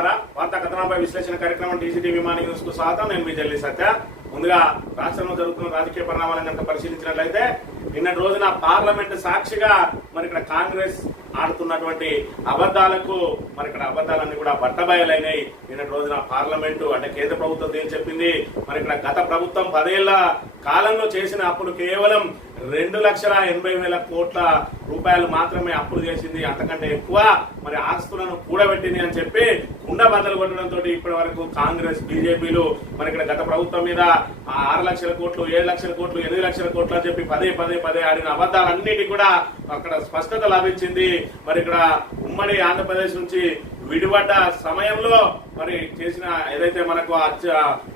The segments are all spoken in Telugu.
మిత్రులారా, వార్తా కథనాలపై విశ్లేషణ కార్యక్రమం టీసీటీవీ మార్నింగ్ న్యూస్ కు స్వాగతం. నేను మీ జల్లి సత్య. ముందుగా రాష్ట్రంలో జరుగుతున్న రాజకీయ పరిణామాలను కనుక పరిశీలించినట్లయితే నిన్నటి రోజున పార్లమెంట్ సాక్షిగా మరి ఇక్కడ కాంగ్రెస్ ఆడుతున్నటువంటి అబద్దాలకు మరి ఇక్కడ అబద్దాలన్నీ కూడా బట్టబయలైనాయి. నిన్నటి రోజున పార్లమెంటు అంటే కేంద్ర ప్రభుత్వం ఏం చెప్పింది, మరి ఇక్కడ గత ప్రభుత్వం 10 ఏళ్ల కాలంలో చేసిన అప్పులు కేవలం 2,80,000 కోట్ల రూపాయలు మాత్రమే అప్పులు చేసింది. అంతకంటే ఎక్కువ మరి ఆస్తులను కూడబెట్టింది అని చెప్పి కుండ బద్దలు కొట్టడంతో ఇప్పటి వరకు కాంగ్రెస్ బీజేపీలు మరి ఇక్కడ గత ప్రభుత్వం మీద 6 లక్షల కోట్లు 7 లక్షల కోట్లు 8 లక్షల కోట్లు అని చెప్పి పదే ఆడిన అబద్దాలన్నిటి కూడా అక్కడ స్పష్టత లభించింది. మరి ఇక్కడ ఉమ్మడి ఆంధ్రప్రదేశ్ నుంచి విడిపడ్డ సమయంలో మరి చేసిన ఏదైతే మనకు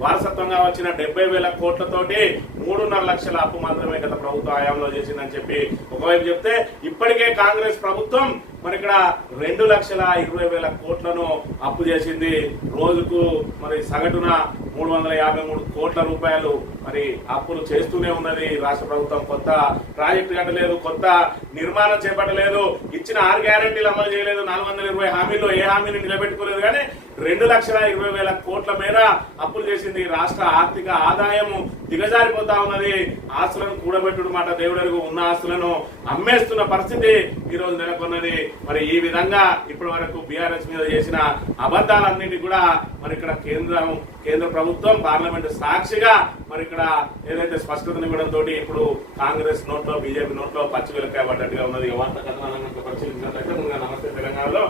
వారసత్వంగా వచ్చిన 70,000 కోట్లతోటి 3.5 లక్షల అప్పు మాత్రమే గత ప్రభుత్వ హయాంలో చేసిందని చెప్పి ఒకవైపు చెప్తే, ఇప్పటికే కాంగ్రెస్ ప్రభుత్వం మరి ఇక్కడ 2,20,000 కోట్లను అప్పు చేసింది. రోజుకు మరి సగటున 353 కోట్ల రూపాయలు మరి అప్పులు చేస్తూనే ఉన్నది రాష్ట్ర ప్రభుత్వం. కొత్త ప్రాజెక్టు కట్టలేదు, కొత్త నిర్మాణం చేపట్టలేదు, ఇచ్చిన 6 గ్యారెంటీలు అమలు చేయలేదు, 420 హామీల్లో ఏ హామీని నిలబెట్టుకోలేదు. కానీ 2,20,000 కోట్ల మేర అప్పులు చేసింది. రాష్ట్ర ఆర్థిక ఆదాయము దిగజారిపోతా ఉన్నది. ఆస్తులను కూడబెట్టుడు మాట దేవుడరుగు ఉన్న ఆస్తులను అమ్మేస్తున్న పరిస్థితి ఈ రోజు నెలకొన్నది. మరి ఈ విధంగా ఇప్పటి వరకు బీఆర్ఎస్ మీద చేసిన అబద్దాలన్నింటి కూడా మరి ఇక్కడ కేంద్ర ప్రభుత్వం పార్లమెంట్ సాక్షిగా మరి ఇక్కడ ఏదైతే స్పష్టతనివ్వడంతో ఇప్పుడు కాంగ్రెస్ నోట్లో బీజేపీ నోట్లో పచ్చిమిరపకాయ పడ్డట్టుగా ఉన్నది. వార్తా కథనాలను పరిశీలించినట్లయితే ముందుగా నమస్తే తెలంగాణలో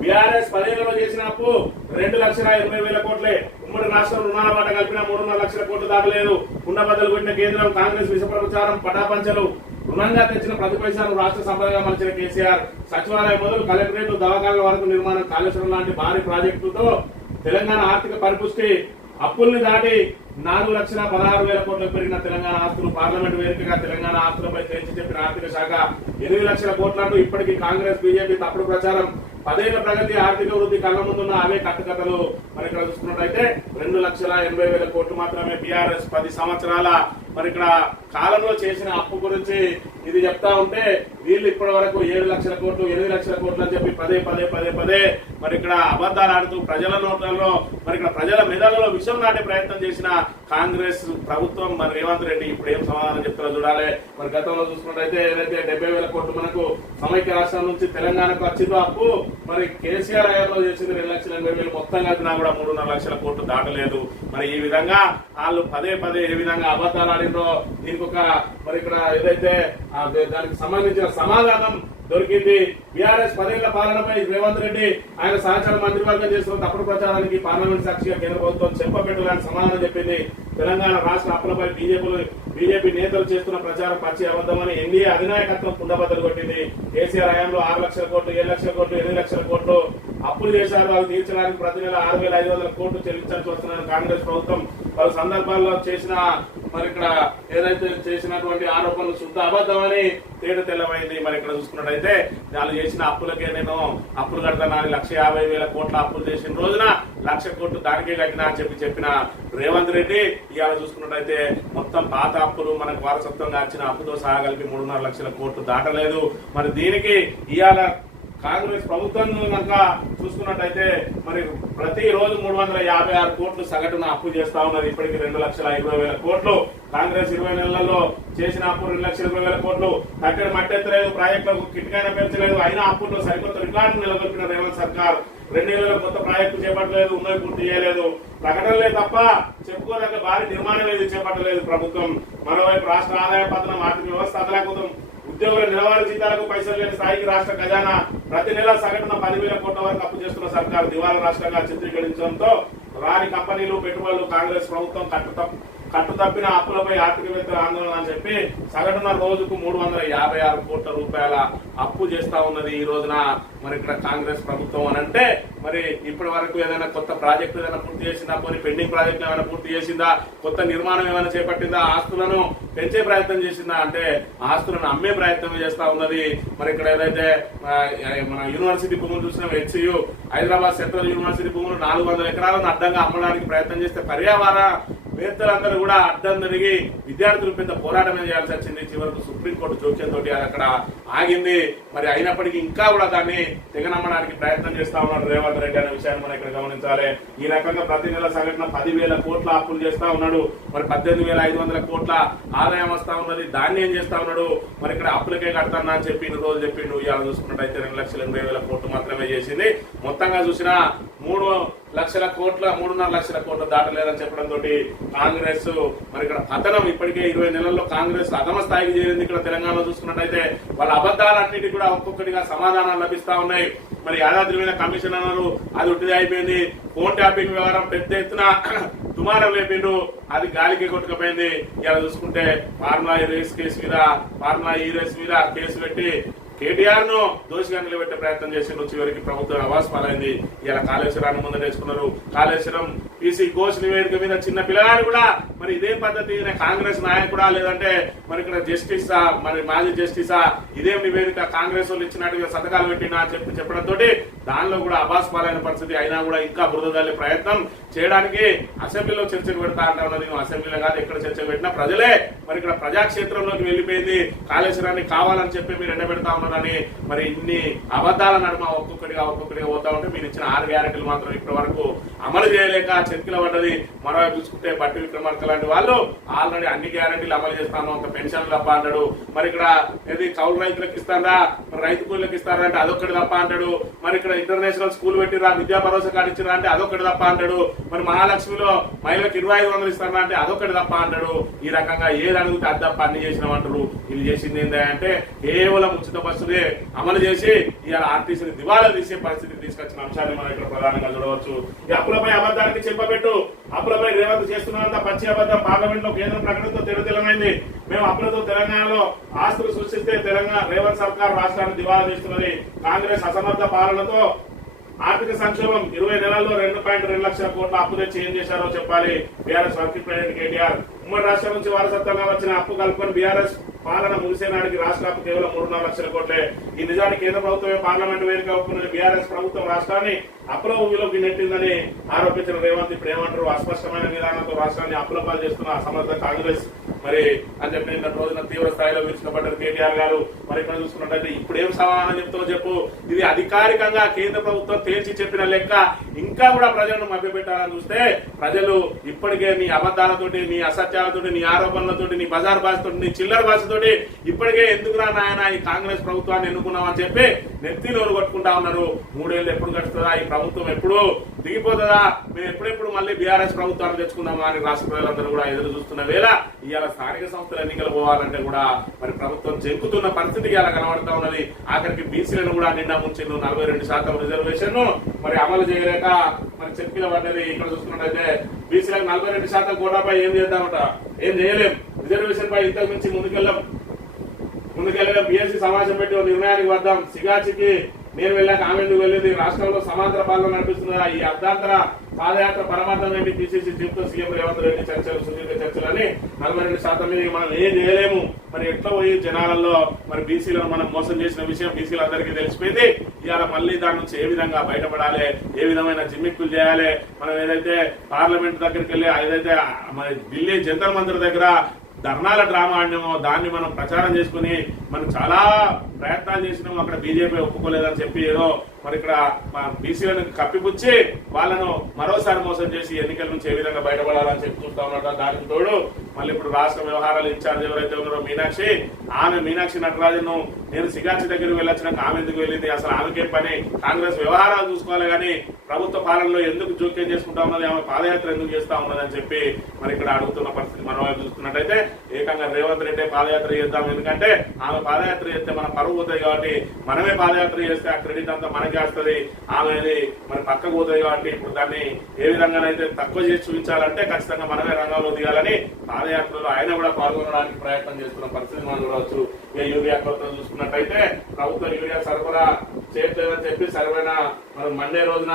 బీఆర్ఎస్ 10 ఏళ్లలో చేసిన అప్పు 2,20,000 కోట్లే. ఉమ్మడి రాష్ట్రం రుణాల మాట కలిపిన 3.5 లక్షల కోట్లు దాటలేదు. కుండ బద్దలు కొట్టిన కేంద్రం, కాంగ్రెస్ విష ప్రచారం పటాపంచలు. రుణంగా తెచ్చిన ప్రతి పైసాను రాష్ట్ర సంపదగా మలిచిన కేసీఆర్. సచివాలయం మొదలు కలెక్టరేట్, దవాఖానాల వరకు నిర్మాణం, కాళేశ్వరం లాంటి భారీ ప్రాజెక్టులతో తెలంగాణ ఆర్థిక పరిపుష్టి. అప్పుల్ని దాటి 4,16,000 కోట్లకు పెరిగిన తెలంగాణ ఆస్తులు. పార్లమెంట్ వేదికగా తెలంగాణ ఆస్తులపై తేల్చి చెప్పిన ఆర్థిక శాఖ 8 లక్షల కోట్లంటూ ఇప్పటికీ కాంగ్రెస్ బీజేపీ తప్పుడు ప్రచారం. 10 ఏళ్ల ప్రగతి, ఆర్థిక వృద్ధి కళ్ళ ముందున్న అవే కట్టుకథలు. మరి ఇక్కడ చూసుకున్నట్టయితే 2,80,000 కోట్లు మాత్రమే బీఆర్ఎస్ 10 సంవత్సరాల మరి ఇక్కడ కాలంలో చేసిన అప్పు గురించి ఇది చెప్తా ఉంటే, వీళ్ళు ఇప్పటి వరకు 7 లక్షల కోట్లు 8 లక్షల కోట్లు అని చెప్పి పదే మరి ఇక్కడ అబద్దాలు ఆడుతూ ప్రజల నోట్లలో మరి ఇక్కడ ప్రజల మెదడులో విషం నాటే ప్రయత్నం చేసిన కాంగ్రెస్ ప్రభుత్వం మరి రేవంత్ రెడ్డి ఇప్పుడు ఏం సమాధానం చెప్తారో చూడాలి. మరి గతంలో చూసుకున్నట్టయితే ఏదైతే 70,000 కోట్లు మనకు సమైక్య రాష్ట్రం నుంచి తెలంగాణకు వచ్చిందో అప్పు, మరి కేసీఆర్ హయాంలో చేసింది 2,80,000 మొత్తం కలిపినా కూడా 3.5 లక్షల కోట్లు దాటలేదు. మరి ఈ విధంగా వాళ్ళు పదే ఏ విధంగా అబద్దాలు ఆడినో దీనికి ఒక మరి ఇక్కడ ఏదైతే దానికి సంబంధించిన సమాధానం దొరికింది. బీఆర్ఎస్ 10 ఏళ్ల పాలనపై రేవంత్ రెడ్డి ఆయన సహచార మంత్రివర్గం చేస్తున్న తప్పుడు ప్రచారానికి పార్లమెంట్ సాక్షిగా కేంద్ర ప్రభుత్వం చెప్పబెట్టాలని సమాధానం చెప్పింది. తెలంగాణ రాష్ట్ర అప్పులపై బీజేపీ నేతలు చేస్తున్న ప్రచారం పచ్చి అబద్దమని ఎన్డీఏ అధినాయకత్వం కుండబద్దలు కొట్టింది. కేసీఆర్ హయాంలో 6 లక్షల కోట్లు 7 లక్షల కోట్లు 8 లక్షల కోట్లు అప్పులు చేశారు. అవి తీర్చడానికి ప్రతి నెల 6,500 కోట్లు చెల్లించాల్సి వస్తున్న కాంగ్రెస్ ప్రభుత్వం పలు సందర్భాల్లో చేసిన మరి ఇక్కడ ఏదైతే చేసినటువంటి ఆరోపణలు శుద్ధ అబద్దమని తేట తెల్లమైంది. మరి ఇక్కడ చూసుకున్నట్టయితే వాళ్ళు చేసిన అప్పులకే నేను అప్పులు కడతాను 1,50,000 కోట్ల అప్పులు చేసిన రోజున 1,00,000 కోట్లు దానికే కట్టినా అని చెప్పిన రేవంత్ రెడ్డి ఇవాళ చూసుకున్నట్టయితే మొత్తం పాత అప్పులు మనకు వారసత్వంగా వచ్చిన అప్పుతో సహా కలిపి 3.5 లక్షల కోట్లు దాటలేదు. మరి దీనికి ఇవాళ కాంగ్రెస్ ప్రభుత్వం కనుక చూసుకున్నట్టయితే మరి ప్రతిరోజు 356 కోట్లు సగటున అప్పు చేస్తా ఉన్నది. ఇప్పటికి 2,20,000 కోట్లు. కాంగ్రెస్ 20 నెలల్లో చేసిన అప్పు 2,20,000 కోట్లు. కట్టెడు మట్టెత్తలేదు, ప్రాజెక్టులకు కిటికైనా పెంచలేదు. అయినా అప్పుల్లో సరికొత్త రికార్డు నెలకొల్పిన రేవంత్ సర్కార్ 2 ఏళ్లలో కొత్త ప్రాజెక్టు చేపట్టలేదు, ఉన్నది పూర్తి చేయలేదు. ప్రకటనలే తప్ప చెప్పుకోదగ్గ భారీ నిర్మాణం ఏది చేపట్టలేదు ప్రభుత్వం. మరోవైపు రాష్ట్ర ఆదాయ పతనం, ఆర్థిక వ్యవస్థ అదలాకుతం, ఉద్యోగుల నిలవారి జీతాలకు పైసలు లేని స్థాయికి రాష్ట్ర ఖజానా ప్రతి నెల సగటున 10,000 కోట్ల వరకు అప్పు చేస్తున్న సర్కారు దివాలా రాష్ట్రంగా చిత్రీకరించడంతో రాని కంపెనీలు, పెట్టుబడులు కాంగ్రెస్ ప్రభుత్వం కట్టుతప్పిన అప్పులపై ఆర్థికవేత్తల ఆందోళన అని చెప్పి సగటున రోజుకు 356 కోట్ల రూపాయల అప్పు చేస్తా ఉన్నది ఈ రోజున మరి ఇక్కడ కాంగ్రెస్ ప్రభుత్వం. అని అంటే మరి ఇప్పటి వరకు ఏదైనా కొత్త ప్రాజెక్టు ఏదైనా పూర్తి చేసిందా, కొన్ని పెండింగ్ ప్రాజెక్టులు ఏమైనా పూర్తి చేసిందా, కొత్త నిర్మాణం ఏమైనా చేపట్టిందా, ఆస్తులను పెంచే ప్రయత్నం చేసిందా అంటే ఆస్తులను అమ్మే ప్రయత్నం చేస్తా ఉన్నది. మరి ఇక్కడ ఏదైతే మన యూనివర్సిటీ భూములు చూసిన హెచ్సియు హైదరాబాద్ సెంట్రల్ యూనివర్సిటీ భూములు 400 ఎకరాలను అడ్డంగా అమ్మడానికి ప్రయత్నం చేస్తే వేత్తలందరూ కూడా అడ్డం తిరిగి విద్యార్థులు పెద్ద పోరాటమే చేయాల్సి వచ్చింది. చివరకు సుప్రీంకోర్టు జోక్యంతో అది అక్కడ ఆగింది. మరి అయినప్పటికీ ఇంకా కూడా దాన్ని తెగనమ్మడానికి ప్రయత్నం చేస్తా ఉన్నాడు రేవంత్ రెడ్డి అనే విషయాన్ని మనం ఇక్కడ గమనించాలి. ఈ రకంగా ప్రతి నెల సగటున 10,000 కోట్ల అప్పులు చేస్తా ఉన్నాడు. మరి 18,500 కోట్ల ఆదాయం వస్తా ఉన్నది. దాన్ని ఏం చేస్తా ఉన్నాడు? మరి ఇక్కడ అప్పులకే కడతానా అని చెప్పి ఇన్ని రోజులు చెప్పిండు. ఇవాళ చూసుకున్నట్టయితే 2,80,000 కోట్లు మాత్రమే చేసింది. మొత్తంగా చూసినా 3,00,000 కోట్ల 3.5 లక్షల కోట్లు దాటలేదని చెప్పడంతో కాంగ్రెస్ మరి ఇక్కడ పతనం ఇప్పటికే 20 నెలల్లో కాంగ్రెస్ అధమ స్థాయికి చేరింది. ఇక్కడ తెలంగాణలో చూసుకున్నట్టయితే వాళ్ళ అబద్ధాలన్నిటి కూడా ఒక్కొక్కటిగా సమాధానాలు లభిస్తా ఉన్నాయి. మరి యాదాద్రి మీద కమిషన్ అన్నారు, అది ఉట్టిది అయిపోయింది. ఫోన్ ట్యాపింగ్ వ్యవహారం పెద్ద ఎత్తున దుమారం లేపిండు, అది గాలికి కొట్టుకుపోయింది. ఇలా చూసుకుంటే ఫార్ములా ఈ రేస్ మీద కేసు పెట్టి కేటీఆర్ ను దోషిగా నిలబెట్టే ప్రయత్నం చేసిండు. చివరికి ప్రభుత్వం అవాస్ పాలైంది. ఇలా కాళేశ్వరాన్ని ముందటేసుకున్నారు. కాళేశ్వరం పీసీ ఘోష్ నివేదిక మీద చిన్న పిల్లగాడు కూడా మరి ఇదే పద్ధతి కాంగ్రెస్ నాయకుడా లేదంటే మరి ఇక్కడ జస్టిసా మరి మాజీ జస్టిసా ఇదేం నివేదిక కాంగ్రెస్ వాళ్ళు ఇచ్చినట్టుగా సంతకాలు పెట్టినా చెప్పడంతో దానిలో కూడా అబాస్ పాలైన పరిస్థితి. అయినా కూడా ఇంకా బురద తల్లి ప్రయత్నం చేయడానికి అసెంబ్లీలో చర్చకు పెడతా అంటా ఉన్నది. అసెంబ్లీలో కాదు ఎక్కడ చర్చ పెట్టినా ప్రజలే మరి ఇక్కడ ప్రజాక్షేత్రంలోకి వెళ్లిపోయింది. కాళేశ్వరాన్ని కావాలని చెప్పి మీరు ఎండబెడతా ఉన్నారని మరి ఇన్ని అబద్దాల నడుమ ఒక్కొక్కటిగా పోతా ఉంటే మీరు ఇచ్చిన 6 గ్యారెంటీలు మాత్రం ఇప్పటి వరకు అమలు చేయలేక చెతికిల పడ్డది. మరోవైపు చూసుకుంటే బట్టి విక్రమార్క లాంటి వాళ్ళు ఆల్రెడీ అన్ని గ్యారెంటీలు అమలు చేస్తాను, ఒక పెన్షన్ తప్ప అంటాడు. మరి ఇక్కడ ఏది కౌలు రైతులకు ఇస్తారా, మరి రైతు కూలీలకు ఇస్తారా అంటే అదొక్కటి తప్ప అంటాడు. మరి ఇక్కడ ఇంటర్నేషనల్ స్కూల్ పెట్టిరా, విద్యా భరోసా కార్డు ఇచ్చిరా అంటే అదొక్కటి తప్ప అంటాడు. మరి మహాలక్ష్మిలో మహిళలకు 2,500 ఇస్తారా అంటే అదొక్కటి తప్ప అంటాడు. ఈ రకంగా ఏది అడిగితే అది తప్ప అన్ని చేసినాం అంటారు. ఇది చేసింది ఏంటంటే కేవలం ఉచిత బస్సులే అమలు చేసి ఇవాళ ఆర్టీసీని దివాళా తీసే పరిస్థితికి తీసుకొచ్చిన అంశాన్ని మనం ఇక్కడ ప్రధానంగా చూడవచ్చు. ఈ అప్పులపై అబద్ధానికి చెప్పబెట్టు, అప్పులపై రేవంత్ చేస్తున్నంత పచ్చి అబద్ధం పార్లమెంట్ లో కేంద్ర ప్రకటనతో తెరతెలమైంది. మేము అప్పులతో తెలంగాణలో ఆస్తులు సృష్టిస్తే తెలంగాణ రేవంత్ సర్కార్ రాష్ట్రాన్ని దివాళా తీస్తున్నది. కాంగ్రెస్ అసమర్థ పాలనతో ఆర్థిక సంక్షోభం 20 నెలల్లో 2.2 లక్షల కోట్ల అప్పు తెచ్చి ఏం చేశారో చెప్పాలి. బీఆర్ఎస్ వర్కింగ్ ప్రెసిడెంట్ కేటీఆర్ ఉమ్మడి రాష్ట్రం నుంచి వారసత్వంగా వచ్చిన అప్పు కలుపుకొని బీఆర్ఎస్ పాలన ముగిసే నాటికి రాష్ట్ర అప్పు కేవలం 3.5 లక్షల కోట్లే. ఈ నిజానికి కేంద్ర ప్రభుత్వమే పార్లమెంట్ వేదిక ఒప్పుకున్న బీఆర్ఎస్ ప్రభుత్వం రాష్ట్రాన్ని అప్పుల ఊబిలోకి నెట్టిందని ఆరోపించిన రేవంత్ ఇప్పుడు ఏమంటారు? అస్పష్టమైన విధానంతో రాష్ట్రాన్ని అప్పుల పాలు చేస్తున్న అసమర్థ కాంగ్రెస్ మరి అని చెప్పి నిన్న రోజున తీవ్ర స్థాయిలో విరుచుకుపడ్డారు కేటీఆర్ గారు. మరి ఇక్కడ చూసుకున్నట్టయితే ఇప్పుడు ఏం సమాధానం చెప్తావో చెప్పు. ఇది అధికారికంగా కేంద్ర ప్రభుత్వం తేల్చి చెప్పిన లెక్క. ఇంకా కూడా ప్రజలను మభ్యపెట్టాలని చూస్తే ప్రజలు ఇప్పటికే నీ అబద్ధాలతోటి, నీ అసత్యాలతోటి, నీ ఆరోపణలతోటి, నీ బజార్ భాషతోటి, నీ చిల్లర భాషతోటి ఇప్పటికే ఎందుకురా నాయన ఈ కాంగ్రెస్ ప్రభుత్వాన్ని ఎన్నుకున్నామని చెప్పి నెత్తి నోరు కొట్టుకుంటా ఉన్నారు. 3 ఏళ్ళు ఎప్పుడు గడుస్తుందా? ఈ ప్రభుత్వం ఎప్పుడు దిగిపోతుందా? మేము ఎప్పుడెప్పుడు మళ్ళీ బీఆర్ఎస్ ప్రభుత్వాన్ని తెచ్చుకుందామా అని రాష్ట్ర ప్రజలందరూ కూడా ఎదురు చూస్తున్న వేళ ఇవాళ స్థానిక సంస్థల ఎన్నికలు పోవాలంటే కూడా మరి ప్రభుత్వం జంకుతున్న పరిస్థితి ఇలా కనబడతా ఉన్నది. ఆఖరికి బీసీలను కూడా నిండా ముంచిండు. 42% రిజర్వేషన్ మరి అమలు చేయలేక మరి చెక్కిల పడ్డది. ఇక్కడ చూసుకున్నట్టయితే బీసీలకు 42% కోటాపై ఏం చేద్దామట? ఏం చేయలేం. రిజర్వేషన్ పై ఇంతకు మించి ముందుకెళ్ళాం. బీఎస్సీ సమావేశం పెట్టి నిర్ణయానికి వద్దాం. సిగాచికి నేను వెళ్ళాక ఆమె ఎందుకు వెళ్ళింది? రాష్ట్రంలో సమాంతర పాలన నడిపిస్తున్నా. ఈ అర్ధాంతర పాదయాత్ర పరమార్థం ఏంటి? PCC chief CM Revanth Reddy చర్చలు, సుదీర్ఘ చర్చలని 42% మీద మనం ఏం చేయలేము. మరి ఎట్లా పోయి జనాలలో మరి బీసీలను మనం మోసం చేసిన విషయం బీసీలందరికీ తెలిసిపోయింది. ఇవాళ మళ్ళీ దాని నుంచి ఏ విధంగా బయటపడాలి, ఏ విధమైన జిమ్మిక్కులు చేయాలి, మనం ఏదైతే పార్లమెంట్ దగ్గరికి వెళ్ళి ఏదైతే మరి ఢిల్లీ జంతర్ మంతర్ దగ్గర ధర్నాల డ్రామా ఆడినామో దాన్ని మనం ప్రచారం చేసుకుని మనం చాలా ప్రయత్నాలు చేసినాము. అక్కడ బీజేపీ ఒప్పుకోలేదని చెప్పి ఏదో మరి ఇక్కడ బీసీలను కప్పిపుచ్చి వాళ్ళను మరోసారి మోసం చేసి ఎన్నికల నుంచి ఏ విధంగా బయటపడాలని చెప్పి చూస్తా ఉన్నట్టు. దానికి తోడు మళ్ళీ ఇప్పుడు రాష్ట్ర వ్యవహారాల ఇన్ఛార్జ్ ఎవరైతే ఉన్నారో మీనాక్షి నటరాజన్ నేను సిగాచి దగ్గరికి వెళ్ళొచ్చినాక ఆమె ఎందుకు వెళ్ళింది? అసలు ఆమెకేం పని? కాంగ్రెస్ వ్యవహారాలు చూసుకోవాలి కానీ ప్రభుత్వ పాలనలో ఎందుకు జోక్యం చేసుకుంటా ఉన్నది? ఆమె పాదయాత్ర ఎందుకు చేస్తా ఉన్నదని చెప్పి మరి ఇక్కడ అడుగుతున్న పరిస్థితి. మరోవైపు చూసుకున్నట్టయితే ఏకంగా రేవంత్ రెడ్డి పాదయాత్ర చేద్దాం. ఎందుకంటే ఆమె పాదయాత్ర చేస్తే మన పరువు పోతాయి కాబట్టి మనమే పాదయాత్ర చేస్తే ఆ క్రెడిట్ అంతా మనకే వస్తుంది. ఆమెది మరి పక్కకు పోతాయి కాబట్టి ఇప్పుడు దాన్ని ఏ విధంగానైతే తక్కువ చేసి చూపించాలంటే ఖచ్చితంగా మనమే రంగంలో దిగాలని పాదయాత్రలో ఆయన కూడా పాల్గొనడానికి ప్రయత్నం చేస్తున్న పరిస్థితి మనం చూడవచ్చు. యూరియా కొరత చూసుకున్నట్టయితే ప్రభుత్వం యూరియా సరఫరా చేయట్లేదని చెప్పి సరైన మరి మండే రోజున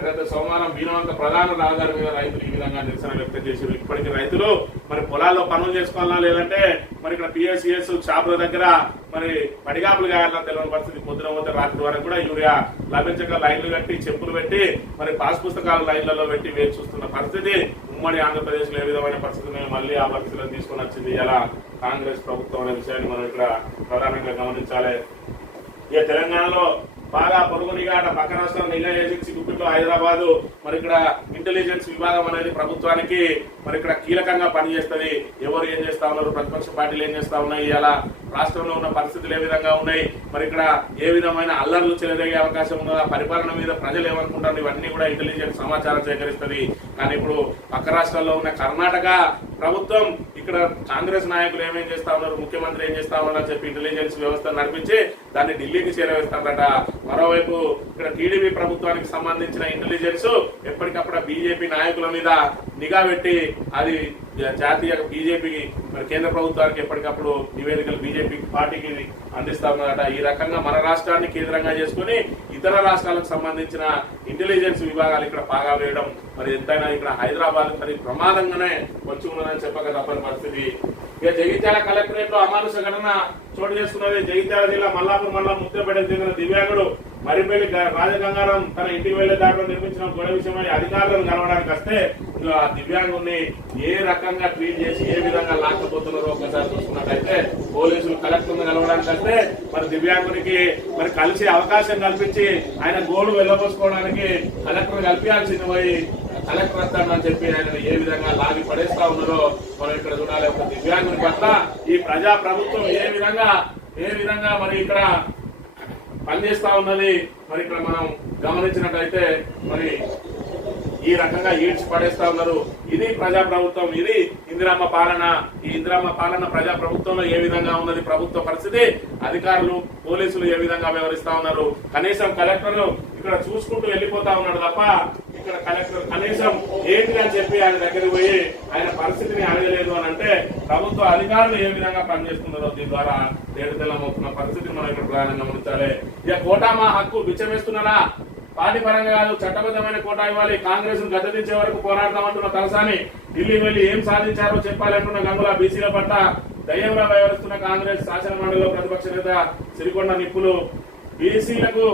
ఏదైతే సోమవారం బీనవంత ప్రధాన రహదారి మీద రైతులు ఈ విధంగా నిరసన వ్యక్తం చేశారు. ఇప్పటికీ రైతులు మరి పొలాల్లో పనులు చేసుకోవాలన్నా లేదంటే మరి ఇక్కడ పిఎస్సిఎస్ షాపుల దగ్గర మరి పడిగాపులు గాయాలన్నా తెలియని పరిస్థితి. పొద్దున పోతే రాత్రి వరకు కూడా యూరియా లభించక లైన్లు కట్టి చెప్పులు పెట్టి మరి పాస్ పుస్తకాలు లైన్లలో పెట్టి వేచి చూస్తున్న పరిస్థితి. ఉమ్మడి ఆంధ్రప్రదేశ్ లో ఏ విధమైన పరిస్థితులు మళ్ళీ ఆ పరిస్థితులను తీసుకొని వచ్చింది ఇలా కాంగ్రెస్ ప్రభుత్వం అనే విషయాన్ని మనం ఇక్కడ ప్రధానంగా గమనించాలి. ఇక తెలంగాణలో బాగా పొరుగునిగాట పక్క రాష్ట్రం నిఘా ఏజెన్సీ గుప్పిట్లో హైదరాబాద్ మరి ఇక్కడ ఇంటెలిజెన్స్ విభాగం అనేది ప్రభుత్వానికి మరి ఇక్కడ కీలకంగా పనిచేస్తుంది. ఎవరు ఏం చేస్తా ఉన్నారు, ప్రతిపక్ష పార్టీలు ఏం చేస్తా ఉన్నాయి, ఇలా రాష్ట్రంలో ఉన్న పరిస్థితులు ఏ విధంగా ఉన్నాయి, మరి ఇక్కడ ఏ విధమైన అల్లర్లు చెలరేగే అవకాశం ఉన్నదా, పరిపాలన మీద ప్రజలు ఏమనుకుంటారు, ఇవన్నీ కూడా ఇంటెలిజెన్స్ సమాచారం సేకరిస్తుంది. కానీ ఇప్పుడు పక్క రాష్ట్రాల్లో ఉన్న కర్ణాటక ప్రభుత్వం ఇక్కడ కాంగ్రెస్ నాయకులు ఏమేం చేస్తా ఉన్నారు, ముఖ్యమంత్రి ఏం చేస్తా ఉన్నారు అని చెప్పి ఇంటెలిజెన్స్ వ్యవస్థ నడిపించి దాన్ని ఢిల్లీకి చేరవేస్తారట. మరోవైపు ఇక్కడ టీడీపీ ప్రభుత్వానికి సంబంధించిన ఇంటెలిజెన్స్ ఎప్పటికప్పుడు బీజేపీ నాయకుల మీద నిఘా పెట్టి అది జాతీయ బీజేపీకి మరి కేంద్ర ప్రభుత్వానికి ఎప్పటికప్పుడు నివేదికలు బీజేపీ పార్టీకి అందిస్తా ఉన్నారట. ఈ రకంగా మన రాష్ట్రాన్ని కేంద్రంగా చేసుకుని ఇతర రాష్ట్రాలకు సంబంధించిన ఇంటెలిజెన్స్ విభాగాలు ఇక్కడ పాగా వేయడం మరి ఎంతైనా ఇక్కడ హైదరాబాద్ మరి ప్రమాదంగానే వచ్చి ఉన్నదని చెప్పక తప్పని పరిస్థితి. ఇక జగిత్యాల కలెక్టరేట్ లో అమానుష ఘటన చోటు చేసుకున్నది. జగిత్యాల జిల్లా మల్లాపూర్ మండలం ముత్తేపేటకు చెందిన దివ్యాంగుడు మరిపల్లి రాజగంగారం తన ఇంటికి వెళ్లే దారిలో నిర్మించిన గొడవ విషయమై అధికారులను కలవడానికి వస్తే ఆ దివ్యాంగుడిని ఏ రకంగా ట్రీట్ చేసి ఏ విధంగా లాక్కపోతున్నారో ఒకసారి చూసుకున్నట్టయితే పోలీసులు కలెక్టర్ కలవడానికి వస్తే మరి దివ్యాంగునికి మరి కలిసి అవకాశం కల్పించి ఆయన గోలు వెళ్ళబోసుకోవడానికి కలెక్టర్ కల్పించాల్సింది పోయి కలెక్టర్ వస్తానని చెప్పి ఆయన ఏ విధంగా లాగి పడేస్తా ఉన్నారో మనం ఇక్కడ చూడాలి. ఒక దివ్యాంగుని పట్ల ఈ ప్రజా ప్రభుత్వం ఏ విధంగా మరి ఇక్కడ పనిచేస్తా ఉన్నది మరి ఇక్కడ మనం గమనించినట్టయితే మరి ఈ రకంగా ఈడ్చి పడేస్తా ఉన్నారు. ఇది ప్రజా ప్రభుత్వం, ఇది ఇందిరమ్మ పాలన. ఈ ఇందిరమ్మ పాలన ప్రజా ప్రభుత్వంలో ఏ విధంగా ఉన్నది ప్రభుత్వ పరిస్థితి, అధికారులు పోలీసులు ఏ విధంగా వ్యవహరిస్తా ఉన్నారు. కనీసం కలెక్టర్ ఇక్కడ చూసుకుంటూ వెళ్ళిపోతా ఉన్నాడు తప్ప ఇక్కడ కలెక్టర్ కనీసం ఏంటి అని చెప్పి ఆయన దగ్గరికి పోయి ఆయన పరిస్థితిని అడగలేదు అని అంటే ప్రభుత్వ అధికారులు ఏ విధంగా పనిచేస్తున్నారో దీని ద్వారా తేటతెల్లమవుతున్న పరిస్థితిని మనం ఇక్కడ ప్రధానంగా గమనించాలి. ఇక కోటా మా హక్కు బిచ్చమేస్తున్నారా, పార్టీ పరంగా కాదు చట్టబద్ధమైన కోటా ఇవ్వాలి, కాంగ్రెస్ ను గద్దెదించే వరకు పోరాడతామంటున్న తలసాని ఢిల్లీ వెళ్లి ఏం సాధించారో చెప్పాలంటున్న గంగుల బీసీల పట్ల దయ్యంగా వ్యవహరిస్తున్న కాంగ్రెస్ శాసన మండలిలో ప్రతిపక్ష నేత సిరికొండ నిప్పులు. బీసీలకు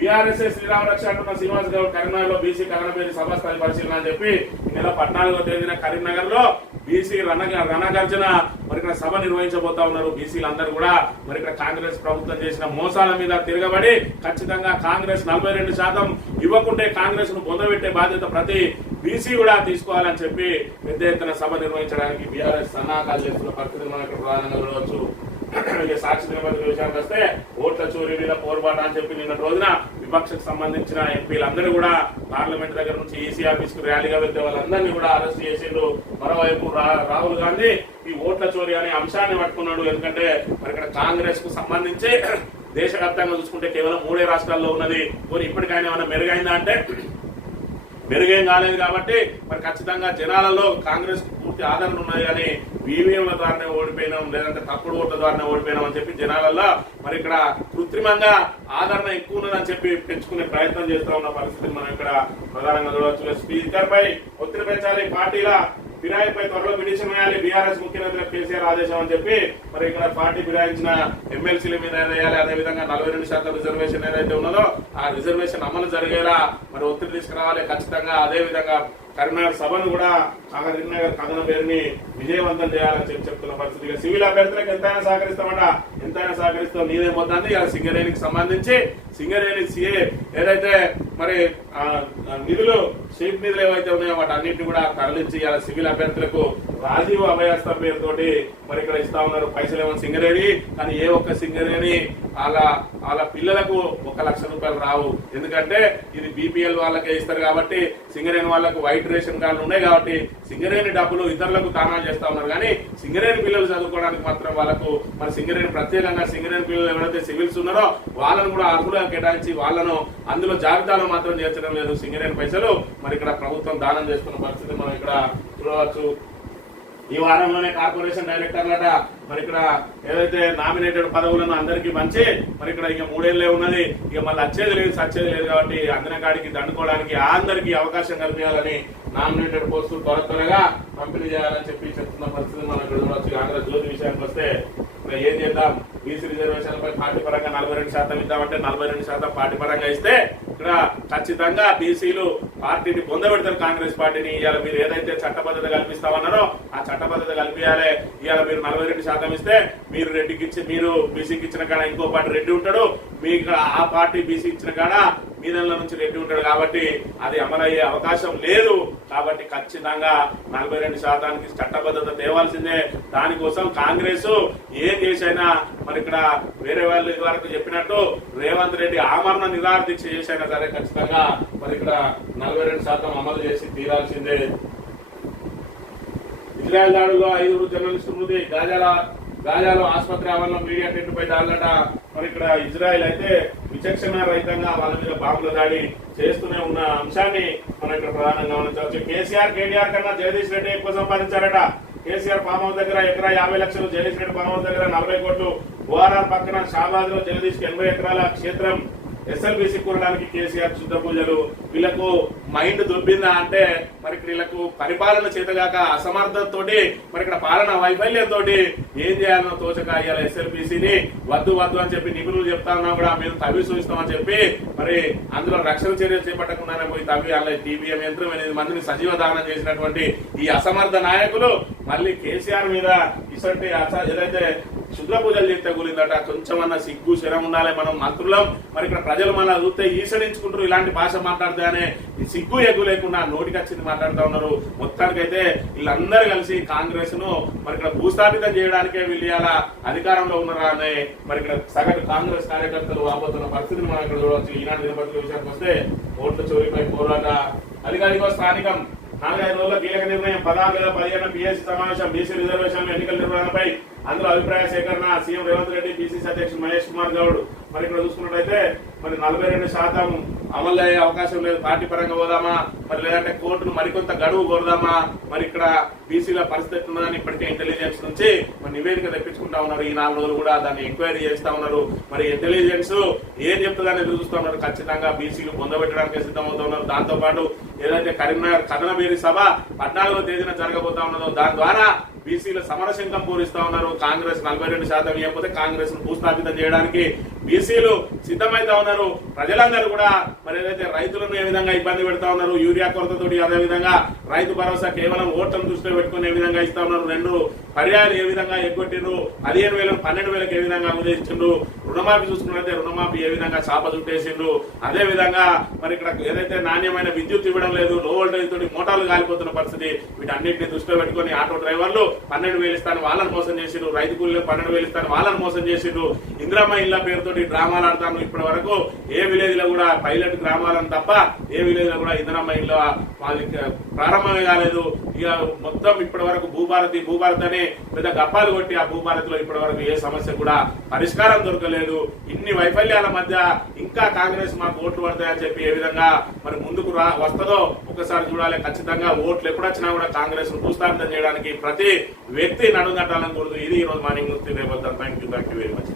బీఆర్ఎస్ శ్రీరామరక్ష అంటున్న శ్రీనివాస్ గౌడ్ కరీంనగర్ లో బీసీ కథనపేరు సభాస్థాయి పరిశీలన అని చెప్పి ఈ నెల 14వ తేదీన కరీంనగర్ లో బీసీ రణగర్జన మరి ఇక్కడ సభ నిర్వహించబోతా ఉన్నారు. బీసీలందరూ కూడా మరి ఇక్కడ కాంగ్రెస్ ప్రభుత్వం చేసిన మోసాల మీద తిరగబడి ఖచ్చితంగా కాంగ్రెస్ 42% ఇవ్వకుంటే కాంగ్రెస్ ను పొందబెట్టే బాధ్యత ప్రతి బీసీ కూడా తీసుకోవాలని చెప్పి పెద్ద ఎత్తున సభ నిర్వహించడానికి బీఆర్ఎస్ సన్నాహాలు చేస్తున్న పరిస్థితిని మనం ఇక్కడ ప్రధానంగా చూడవచ్చు. సాక్షి దినపత్రిక విషయానికి వస్తే ఓట్ల చోరీ మీద పోరుబాట అని చెప్పి నిన్న రోజున విపక్షకు సంబంధించిన ఎంపీలందరూ కూడా పార్లమెంట్ దగ్గర నుంచి ఈసీ ఆఫీస్ కు ర్యాలీగా వెళ్తే వాళ్ళందరినీ కూడా అరెస్ట్ చేసిండు. మరోవైపు రాహుల్ గాంధీ ఈ ఓట్ల చోరీ అనే అంశాన్ని పట్టుకున్నాడు. ఎందుకంటే మరి ఇక్కడ కాంగ్రెస్ కు సంబంధించి దేశవ్యాప్తంగా చూసుకుంటే కేవలం 3 రాష్ట్రాల్లో ఉన్నది. మరి ఇప్పటికైనా ఏమైనా మెరుగైందా అంటే మెరుగేం కాలేదు. కాబట్టి మరి ఖచ్చితంగా జనాలలో కాంగ్రెస్ పూర్తి ఆదరణ ఉన్నది. కానీ ఈవీఎంల ద్వారానే ఓడిపోయినాం, లేదంటే తప్పుడు ఓట్ల ద్వారానే ఓడిపోయినాం అని చెప్పి జనాలలో మరి ఇక్కడ కృత్రిమంగా ఆదరణ ఎక్కువ ఉన్నదని చెప్పి పెంచుకునే ప్రయత్నం చేస్తా ఉన్న పరిస్థితిని మనం ఇక్కడ ప్రధానంగా చూడవచ్చు. స్పీకర్ పై ఒత్తిడి పెంచాలి, పార్టీల ఫిరాయింపై త్వరలో పిటిషన్ వేయాలి, బీఆర్ఎస్ ముఖ్యమంత్రి కేసీఆర్ ఆదేశం అని చెప్పి మరి ఇక్కడ పార్టీ ఫిరాయించిన ఎమ్మెల్సీల మీద వేయాలి. అదేవిధంగా 42% రిజర్వేషన్ ఏదైతే ఉన్నదో ఆ రిజర్వేషన్ అమలు జరిగేలా మరి ఒత్తిడి తీసుకురావాలి ఖచ్చితంగా. అదేవిధంగా కరీంనగర్ సభను కూడా కరీంనగర్ కథన పేరుని విజయవంతం చేయాలని చెప్పి చెప్తున్న పరిస్థితి. సివిల్ అభ్యర్థులకు ఎంతైనా సహకరిస్తామట, ఎంతైనా సహకరిస్తాం నీదే మొత్తాన్ని. ఇలా సింగరేణికి సంబంధించి సింగరేణి సీఏ ఏదైతే మరి నిధులు షేప్ నిధులు ఏవైతే ఉన్నాయో వాటి అన్నింటినీ కూడా తరలించి ఇలా సివిల్ అభ్యర్థులకు రాజీవ్ అభయాస్తం పేరుతోటి మరి ఇక్కడ ఇస్తా ఉన్నారు. పైసలు ఏమో సింగరేణి, కానీ ఏ ఒక్క సింగరేణి వాళ్ళ పిల్లలకు 1 లక్ష రూపాయలు రావు. ఎందుకంటే ఇది బీపీఎల్ వాళ్ళకే ఇస్తారు కాబట్టి, సింగరేణి వాళ్ళకు వైట్ రేషన్ కార్డులు ఉన్నాయి కాబట్టి సింగరేణి డబ్బులు ఇతరులకు దానాలు చేస్తా ఉన్నారు. కానీ సింగరేణి పిల్లలు చదువుకోవడానికి మాత్రం వాళ్ళకు మరి సింగరేణి ప్రత్యేకంగా సింగరేణి పిల్లలు ఎవరైతే సివిల్స్ ఉన్నారో వాళ్ళను కూడా అర్హులుగా కేటాయించి వాళ్ళను అందులో జాబితాలో మాత్రం చేర్చడం లేదు. సింగరేణి పైసలు మరి ఇక్కడ ప్రభుత్వం దానం చేస్తున్న పరిస్థితి మనం ఇక్కడ చూడవచ్చు. ఈ వారంలోనే కార్పొరేషన్ డైరెక్టర్లట మరి ఇక్కడ ఏదైతే నామినేటెడ్ పదవులను అందరికీ పంచి మరి ఇక్కడ ఇక 3 ఏళ్లే ఉన్నది, ఇక మళ్ళీ వచ్చేది లేదు సచ్చేది లేదు. కాబట్టి అందిన కాడికి దండుకోవడానికి అందరికీ అవకాశం కల్పించాలని నామినేటెడ్ పోస్టులు త్వరగా పంపిణీ చేయాలని చెప్పి చెప్తున్న పరిస్థితి మనం ఇక్కడ చూడవచ్చు. ఆంధ్రజ్యోతి విషయానికి వస్తే ఏం చేద్దాం, బీసీ రిజర్వేషన్లపై పార్టీ పరంగా 42% ఇద్దామంటే 42% పార్టీ పరంగా ఇస్తే ఇక్కడ ఖచ్చితంగా బీసీలు పార్టీని పొందబెడతారు, కాంగ్రెస్ పార్టీని. ఇవాళ మీరు ఏదైతే చట్టబద్ధత కల్పిస్తామన్నారో ఆ చట్టబద్ధత కల్పించాలి. ఇవాళ మీరు 42% ఇస్తే మీరు రెడ్డికి ఇచ్చి, మీరు బీసీకి ఇచ్చిన కాడ ఇంకో పార్టీ రెడ్డి ఉంటాడు, మీకు ఆ పార్టీ బీసీ ఇచ్చిన కాడ మీ నెలల నుంచి రెడ్డి ఉంటాడు. కాబట్టి అది అమలయ్యే అవకాశం లేదు. కాబట్టి ఖచ్చితంగా 42% చట్టబద్ధత తేవాల్సిందే. దానికోసం కాంగ్రెస్ ఏం చేసైనా మరి ఇక్కడ వేరే వాళ్ళు వరకు చెప్పినట్టు రేవంత్ రెడ్డి ఆమరణ నిరాహార దీక్ష చేసైనా సరే ఖచ్చితంగా మరి ఇక్కడ 42% అమలు చేసి తీరాల్సిందే. ఇజ్రాయెల్ దాడుల్లో 5 జర్నలిస్టు మృతి. గాజాలో ఆసుపత్రి ఆవరణలో మీడియా టెంట్ పై దాడులట. మరి ఇక్కడ ఇజ్రాయెల్ అయితే విచక్షణ రహితంగా వాళ్ళ మీద బాంబుల దాడి చేస్తూనే ఉన్న అంశాన్ని మనం ఇక్కడ ప్రధానంగా గమనించవచ్చు. కేసీఆర్ కన్నా జగదీష్ రెడ్డి ఎక్కువ సంపాదించారట. కేసీఆర్ ఫామ్ హౌస్ దగ్గర ఎకరా 50 లక్షలు, జగదీష్ రెడ్డి ఫామ్ హౌస్ దగ్గర 40 కోట్లు. ఓఆర్ఆర్ పక్కన షాబాద్ లో జగదీష్ 80 ఎకరాల క్షేత్రం. ఎస్ఎల్బీసీ కూడడానికి కేసీఆర్ శుద్ధ పూజలు. వీళ్ళకు మైండ్ దొబ్బిందా అంటే మరి వీళ్ళకు పరిపాలన చేతగాక అసమర్థతతోటి మరి ఇక్కడ పాలన వైఫల్యంతో ఏం చేయాలనో తోచక ఇవాళ ఎస్ఎల్బీసీని వద్దు అని చెప్పి నిపుణులు చెప్తా ఉన్నా కూడా మేము తవ్వి చూస్తామని చెప్పి మరి అందులో రక్షణ చర్యలు చేపట్టకుండానే పోయి తవ్వి అలా టీవీఎం యంత్రం 8 మందిని సజీవ దానం చేసినటువంటి ఈ అసమర్థ నాయకులు మళ్ళీ కేసీఆర్ మీద ఇసంటి ఏదైతే శుద్ర పూజలు చేస్తే కూలిందట. కొంచెమన్నా సిగ్గు శరం ఉండాలి. మనం మంత్రులం, మరి ఇక్కడ ప్రజలు మన చూస్తే ఈసడించుకుంటారు ఇలాంటి భాష మాట్లాడితేనే సిగ్గు ఎగ్గు లేకుండా నోటికి వచ్చింది మాట్లాడుతూ ఉన్నారు. మొత్తానికైతే వీళ్ళందరూ కలిసి కాంగ్రెస్ ను మరి ఇక్కడ భూస్థాపితం చేయడానికే వీళ్ళు ఇలా అధికారంలో ఉన్నారా అని మరి ఇక్కడ సగటు కాంగ్రెస్ కార్యకర్తలు వాపోతున్న పరిస్థితిని మనం ఇక్కడ చూడవచ్చు. ఈనాడు దినపత్రిక విషయానికి వస్తే ఓట్ల చోరీపై పోరాట. అధికారిక స్థానికం 4-5 రోజుల కీలక నిర్ణయం. 16-15 PSC సమావేశం. బీసీ రిజర్వేషన్ల ఎన్నికల నిర్వహణపై అందులో అభిప్రాయ సేకరణ. సీఎం రేవంత్ రెడ్డి, పిసిసి అధ్యక్షుడు మహేష్ కుమార్ గౌడ్. మరి ఇక్కడ చూసుకున్నట్టయితే మరి 42% అమలు అయ్యే అవకాశం లేదు. పార్టీ పరంగా పోదామా, మరి లేదంటే కోర్టును మరికొంత గడువు కోరదామా, మరి ఇక్కడ బీసీల పరిస్థితి ఉన్నదని ఇప్పటికే ఇంటెలిజెన్స్ నుంచి మరి నివేదిక తెప్పించుకుంటా ఉన్నారు. ఈ 4 రోజులు కూడా దాన్ని ఎంక్వైరీ చేస్తా ఉన్నారు. మరి ఇంటెలిజెన్స్ ఏం చెప్తుందని ఎదురు చూస్తా ఉన్నారు. ఖచ్చితంగా బీసీలు పొందబెట్టడానికి సిద్ధమవుతా ఉన్నారు. దాంతో పాటు ఏదైతే కరీంనగర్ కథనబేరి సభ 14వ తేదీన జరగబోతా ఉన్నదో దాని ద్వారా బీసీల సమరశంకం పూరిస్తా ఉన్నారు. కాంగ్రెస్ 42% ఇవ్వకపోతే కాంగ్రెస్ ను భూస్థాపితం చేయడానికి బీసీలు సిద్ధమైతా ఉన్నారు. ప్రజలందరూ కూడా మరి ఏదైతే రైతులను ఏ విధంగా ఇబ్బంది పెడతా ఉన్నారు యూరియా కొరతతోటి, అదే విధంగా రైతు భరోసా కేవలం ఓట్లను దృష్టిలో పెట్టుకుని ఏ విధంగా ఇస్తా ఉన్నారు, 2 పర్యాలు ఏ విధంగా ఎగ్గొట్టిండ్రు, 15,000 12,000 ఏ విధంగా ఉద్దేశించిండ్రు, రుణమాఫీ చూసుకున్నట్టే రుణమాఫీ ఏ విధంగా చాప చుట్టేసిండ్రు. అదే విధంగా మరి ఇక్కడ ఏదైతే నాణ్యమైన విద్యుత్ ఇవ్వడం లేదు, లో వోల్టేజ్ తోటి మోటార్లు కాలిపోతున్న పరిస్థితి, వీటన్నింటినీ దృష్టిలో పెట్టుకుని ఆటో డ్రైవర్లు 12,000 ఇస్తాను వాళ్ళని మోసం చేసిండ్రు, రైతు కూలీలు 12,000 ఇస్తాను వాళ్ళని మోసం చేసిండ్రు, ఇందిరమ్మ ఇళ్ల పేరుతోటి డ్రామాలు ఆడతాను. ఇప్పటి వరకు ఏ విలేజ్ లో కూడా పైలట్ గ్రామాలను తప్ప ఏ విలేజ్ లో కూడా ఇందిరమ్మ ఇళ్ళ వాళ్ళకి ప్రారంభమే కాలేదు. ఇక మొత్తం ఇప్పటి వరకు భూభారతి అని పెద్ద గప్పాలు కొట్టి ఆ భూభారతిలో ఇప్పటి వరకు ఏ సమస్య కూడా పరిష్కారం దొరకలేదు. ఇన్ని వైఫల్యాల మధ్య ఇంకా కాంగ్రెస్ మాకు ఓట్లు పడతాయని చెప్పి ఏ విధంగా మరి ముందుకు వస్తుందో ఒకసారి చూడాలి. ఖచ్చితంగా ఓట్లు ఎప్పుడొచ్చినా కూడా కాంగ్రెస్ ను భూస్థాపితం చేయడానికి ప్రతి వ్యక్తి నడుంగట్టాలని కూడదు. ఇది ఈ రోజు morning news. Thank you very much.